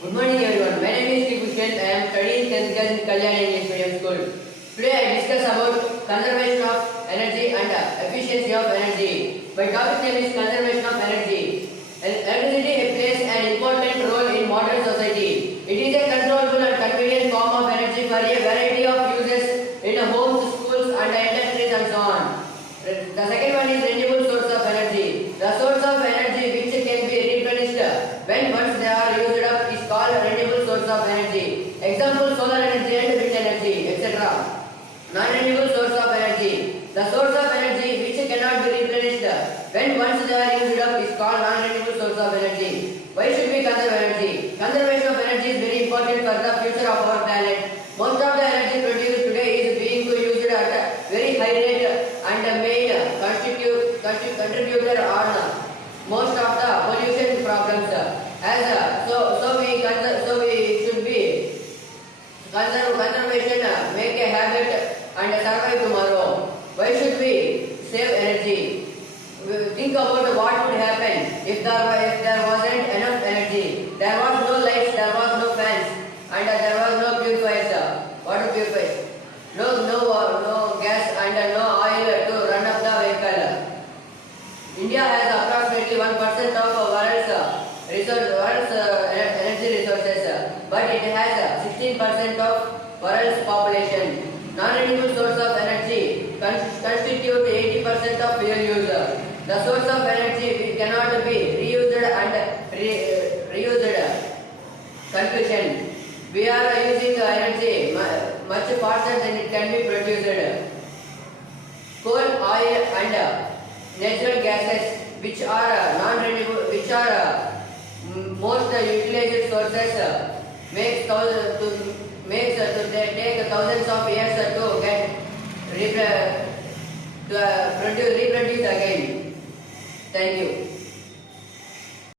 Good morning everyone. My name is K. Pushpendra. I am studying 10th class in Kalyan English Medium School. Today I discuss about conservation of energy and efficiency of energy. My topic name is conservation of energy. Electricity plays an important role in modern society. It is a controllable and convenient form of energy for a variety of uses in homes, schools and industries and so on. The second one is renewable source of energy. The source of energy which can be replenished when once they are used up is called renewable source of energy. Example, solar energy and wind energy, etc. Non-renewable source of energy. The source of energy which cannot be replenished when once they are used up is called non-renewable source of energy. Why should we conserve energy? Conservation of energy is very important for the future of our planet. Most of the energy produced today is being used at a very high rate and main contributor on most of the pollution problems. So we should be conservation, make a habit and survive tomorrow. Why should we save energy? Think about what would happen if there wasn't enough energy. There was no lights, there was no fans, and there was no purifiers, water purifiers. No gas and no oil to run up the vehicle. India has approximately 1% of world's energy resources, but it has 16% of world's population. Non-renewable source of energy constitute 80% of fuel use. The source of energy cannot be reused and reused. Conclusion: we are using energy much faster than it can be produced. Coal, oil, and natural gases, which are non-renewable, which are most utilized sources, makes to take thousands of years to get reproduce again. Thank you.